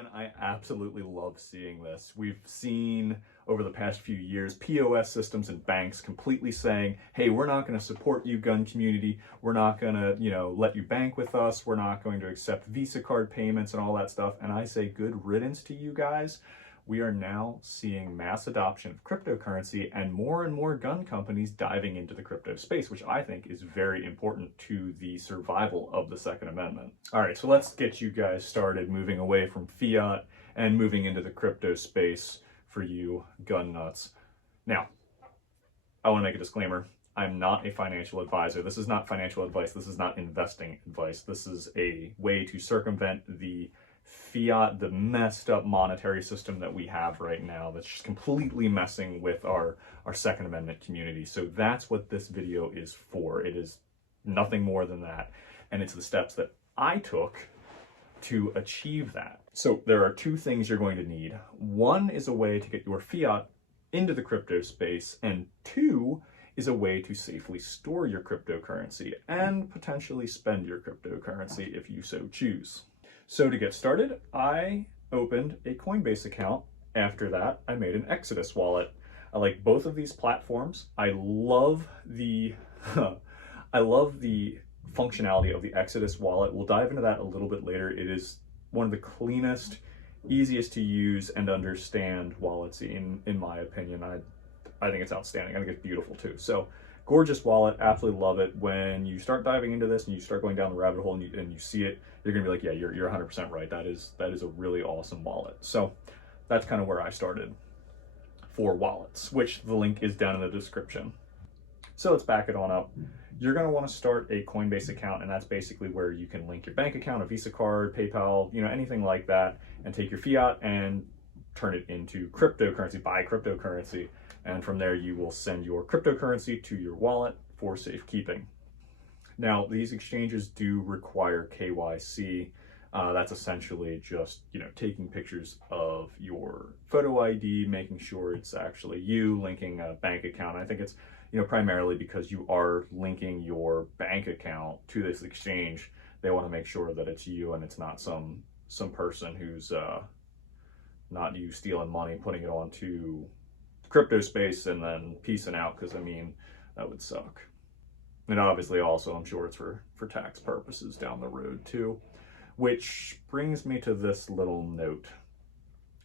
Man, I absolutely love seeing this. We've seen over the past few years POS systems and banks completely saying, hey, we're not going to support you, gun community. We're not going to, let you bank with us. We're not going to accept Visa card payments and all that stuff. And I say good riddance to you guys. We are now seeing mass adoption of cryptocurrency and more gun companies diving into the crypto space, which I think is very important to the survival of the Second Amendment. All right, so let's get you guys started moving away from fiat and moving into the crypto space for you gun nuts. Now, I want to make a disclaimer. I'm not a financial advisor. This is not financial advice. This is not investing advice. This is a way to circumvent the fiat, the messed up monetary system that we have right now that's just completely messing with our Second Amendment community. So that's what this video is for. It is nothing more than that. And it's the steps that I took to achieve that. So there are two things you're going to need. One is a way to get your fiat into the crypto space, and two is a way to safely store your cryptocurrency and potentially spend your cryptocurrency if you so choose. So to get started, I opened a Coinbase account. After that, I made an Exodus wallet. I like both of these platforms. I love the functionality of the Exodus wallet. We'll dive into that a little bit later. It is one of the cleanest, easiest to use and understand wallets in my opinion. I think it's outstanding. I think it's beautiful too. So gorgeous wallet, absolutely love it. When you start diving into this and you start going down the rabbit hole and you see it, you're gonna be like, yeah, you're 100% right. That is a really awesome wallet. So that's kind of where I started for wallets, which the link is down in the description. So let's back it on up. You're gonna wanna start a Coinbase account, and that's basically where you can link your bank account, a Visa card, PayPal, anything like that, and take your fiat and turn it into cryptocurrency, buy cryptocurrency. And from there, you will send your cryptocurrency to your wallet for safekeeping. Now, these exchanges do require KYC. That's essentially just, taking pictures of your photo ID, making sure it's actually you, linking a bank account. I think it's, primarily because you are linking your bank account to this exchange. They want to make sure that it's you and it's not some person who's not you stealing money, putting it onto crypto space and then piecing out, because that would suck. And obviously also I'm sure it's for tax purposes down the road too, which brings me to this little note.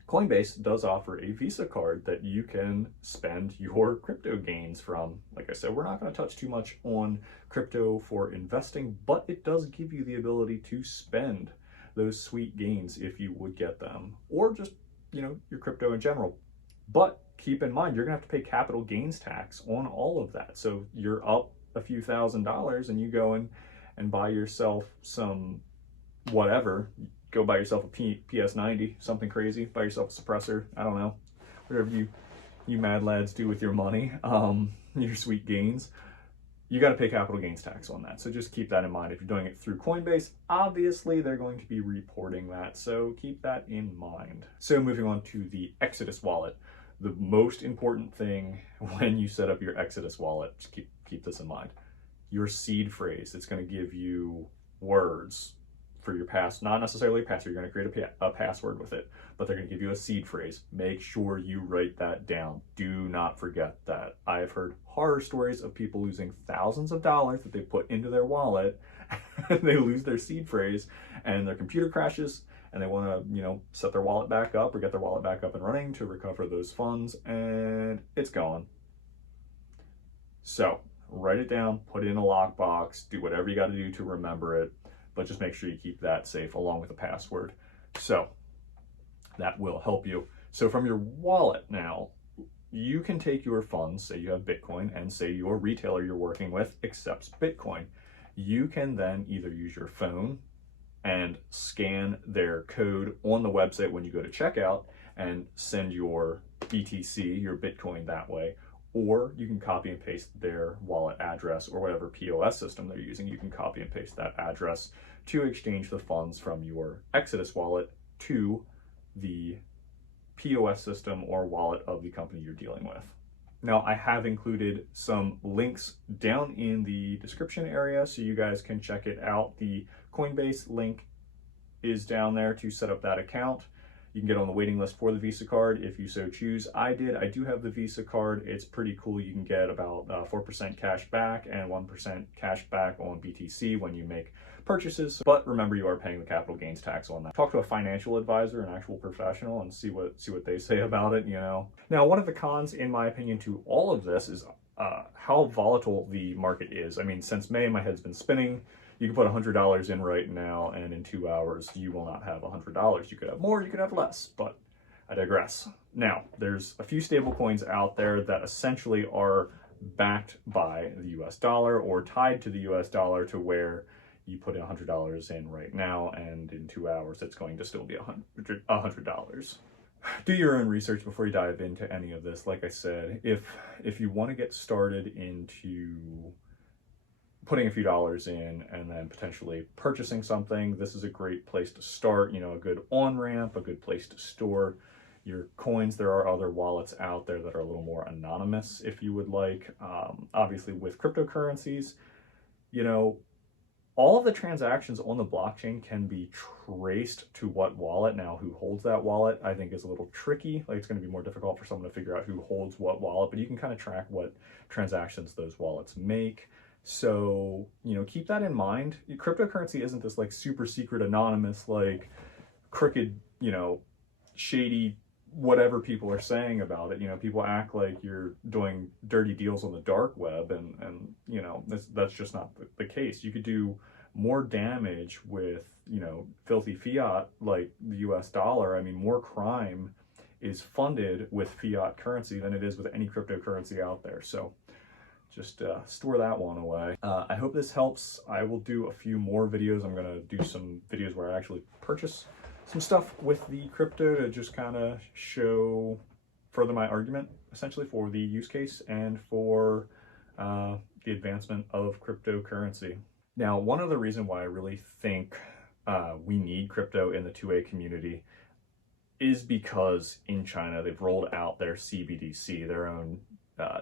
Coinbase does offer a Visa card that you can spend your crypto gains from. Like I said, we're not going to touch too much on crypto for investing, but it does give you the ability to spend those sweet gains if you would get them, or just your crypto in general. But keep in mind, you're gonna have to pay capital gains tax on all of that. So you're up a few $1,000s and you go in and buy yourself some whatever, go buy yourself a PS90, something crazy, buy yourself a suppressor, I don't know, whatever you mad lads do with your money, your sweet gains. You got to pay capital gains tax on that. So just keep that in mind. If you're doing it through Coinbase, obviously they're going to be reporting that. So keep that in mind. So moving on to the Exodus wallet. The most important thing when you set up your Exodus wallet, just keep this in mind. Your seed phrase, it's going to give you words for your not necessarily a password. You're going to create a password with it, but they're going to give you a seed phrase. Make sure you write that down. Do not forget that. I have heard horror stories of people losing thousands of dollars that they put into their wallet and they lose their seed phrase and their computer crashes and they want to, set their wallet back up or get their wallet back up and running to recover those funds, and it's gone. So write it down, put it in a lockbox, do whatever you got to do to remember it, but just make sure you keep that safe along with the password. So that will help you. So from your wallet now, you can take your funds, say you have Bitcoin, and say your retailer you're working with accepts Bitcoin. You can then either use your phone and scan their code on the website when you go to checkout and send your BTC, your Bitcoin that way, or you can copy and paste their wallet address or whatever POS system they're using. You can copy and paste that address to exchange the funds from your Exodus wallet to the POS system or wallet of the company you're dealing with. Now, I have included some links down in the description area so you guys can check it out. The Coinbase link is down there to set up that account. You can get on the waiting list for the Visa card if you so choose. I do have the Visa card. It's pretty cool. You can get about 4% cash back and 1% cash back on BTC when you make purchases. But remember, you are paying the capital gains tax on that. Talk to a financial advisor, an actual professional, and see what they say about it, you know. Now, one of the cons, in my opinion, to all of this is how volatile the market is. I mean, since May, my head's been spinning. You can put $100 in right now, and in 2 hours, you will not have $100. You could have more, you could have less, but I digress. Now, there's a few stable coins out there that essentially are backed by the US dollar or tied to the US dollar, to where you put in $100 in right now, and in 2 hours, it's going to still be $100. Do your own research before you dive into any of this. Like I said, if you want to get started into putting a few dollars in and then potentially purchasing something, this is a great place to start. You know, a good on-ramp, a good place to store your coins. There are other wallets out there that are a little more anonymous if you would like. Obviously, with cryptocurrencies, you know, all of the transactions on the blockchain can be traced to what wallet. Now, who holds that wallet, I think, is a little tricky. Like, it's going to be more difficult for someone to figure out who holds what wallet, but you can kind of track what transactions those wallets make. So, you know, keep that in mind. Cryptocurrency isn't this like super secret, anonymous, like crooked, you know, shady, whatever people are saying about it. You know, people act like you're doing dirty deals on the dark web, and you know, that's just not the case. You could do more damage with, you know, filthy fiat like the US dollar. I mean, more crime is funded with fiat currency than it is with any cryptocurrency out there. So just store that one away. I hope this helps. I will do a few more videos. I'm going to do some videos where I actually purchase some stuff with the crypto to just kind of further my argument, essentially, for the use case and for the advancement of cryptocurrency. Now, one other reason why I really think we need crypto in the 2A community is because in China, they've rolled out their CBDC, their own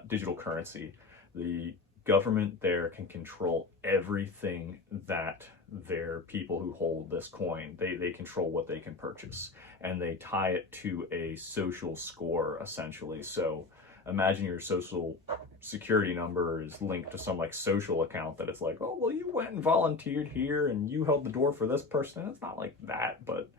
digital currency. The government there can control everything that their people who hold this coin, they control what they can purchase, and they tie it to a social score, essentially. So imagine your social security number is linked to some like social account that it's like, oh, well, you went and volunteered here and you held the door for this person. It's not like that, but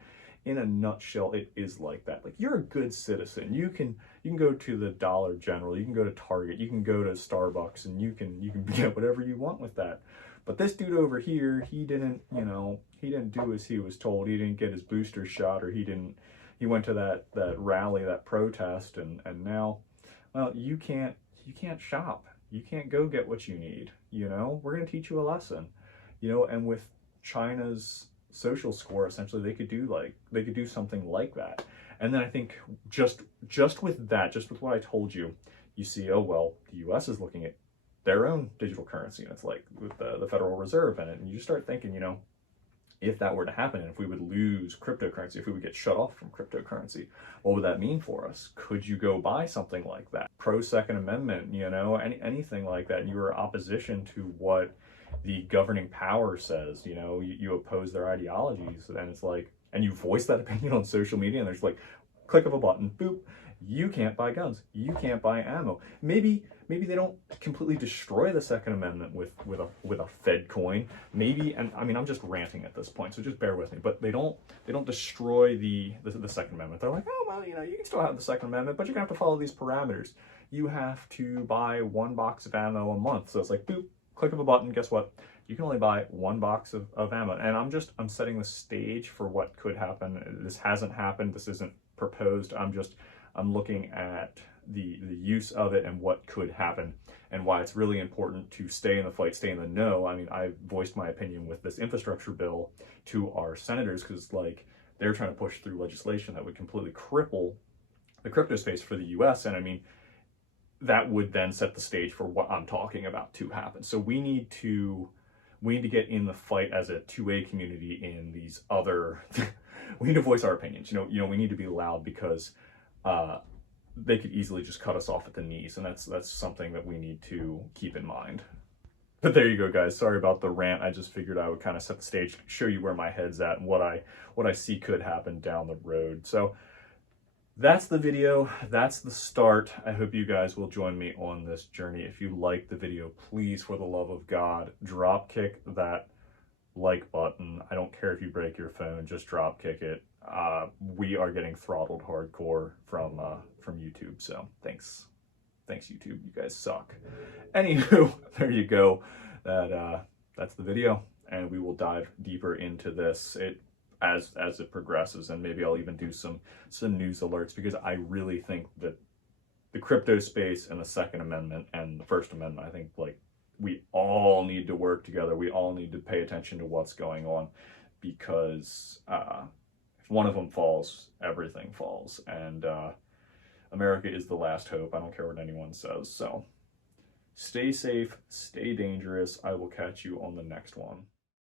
in a nutshell, it is like that. Like, you're a good citizen. You can go to the Dollar General, you can go to Target, you can go to Starbucks, and you can get whatever you want with that. But this dude over here, he didn't do as he was told. He didn't get his booster shot, or he went to that rally, that protest, and now, well, you can't shop. You can't go get what you need. You know, we're gonna teach you a lesson. You know, and with China's social score, essentially, they could do something like that. And then I think just with that, just with what I told you, you see, oh, well, the US is looking at their own digital currency, and it's like with the Federal Reserve in it, and you start thinking, you know, if that were to happen, and if we would lose cryptocurrency, if we would get shut off from cryptocurrency, what would that mean for us? Could you go buy something like that? Pro Second Amendment, you know, anything like that, and you were opposition to what the governing power says, you know, you oppose their ideologies, and it's like, and you voice that opinion on social media, and there's like, click of a button, boop, you can't buy guns, you can't buy ammo. Maybe they don't completely destroy the Second Amendment with a Fed coin. Maybe, and I mean, I'm just ranting at this point, so just bear with me. But they don't destroy the Second Amendment. They're like, oh, well, you know, you can still have the Second Amendment, but you're gonna have to follow these parameters. You have to buy 1 box of ammo a month. So it's like, boop, click of a button. Guess what? You can only buy 1 box of ammo. And I'm setting the stage for what could happen. This hasn't happened. This isn't proposed. I'm looking at the use of it and what could happen, and why it's really important to stay in the fight, stay in the know. I mean, I voiced my opinion with this infrastructure bill to our senators, because like, they're trying to push through legislation that would completely cripple the crypto space for the US. And I mean, that would then set the stage for what I'm talking about to happen. So we need to get in the fight as a 2A community in these other we need to voice our opinions. You know, we need to be loud, because they could easily just cut us off at the knees, and that's something that we need to keep in mind. But there you go, guys. Sorry about the rant. I just figured I would kind of set the stage, show you where my head's at and what I see could happen down the road. So that's the video. That's the start. I hope you guys will join me on this journey. If you like the video, please, for the love of God, drop kick that like button. I don't care if you break your phone, just drop kick it. We are getting throttled hardcore from YouTube, so thanks YouTube, you guys suck. Anywho, there you go. That's the video, and we will dive deeper into this as it progresses, and maybe I'll even do some news alerts, because I really think that the crypto space and the Second Amendment and the First Amendment, I think, like, we all need to work together. We all need to pay attention to what's going on, because if one of them falls, everything falls. And America is the last hope. I don't care what anyone says. So stay safe, stay dangerous. I will catch you on the next one.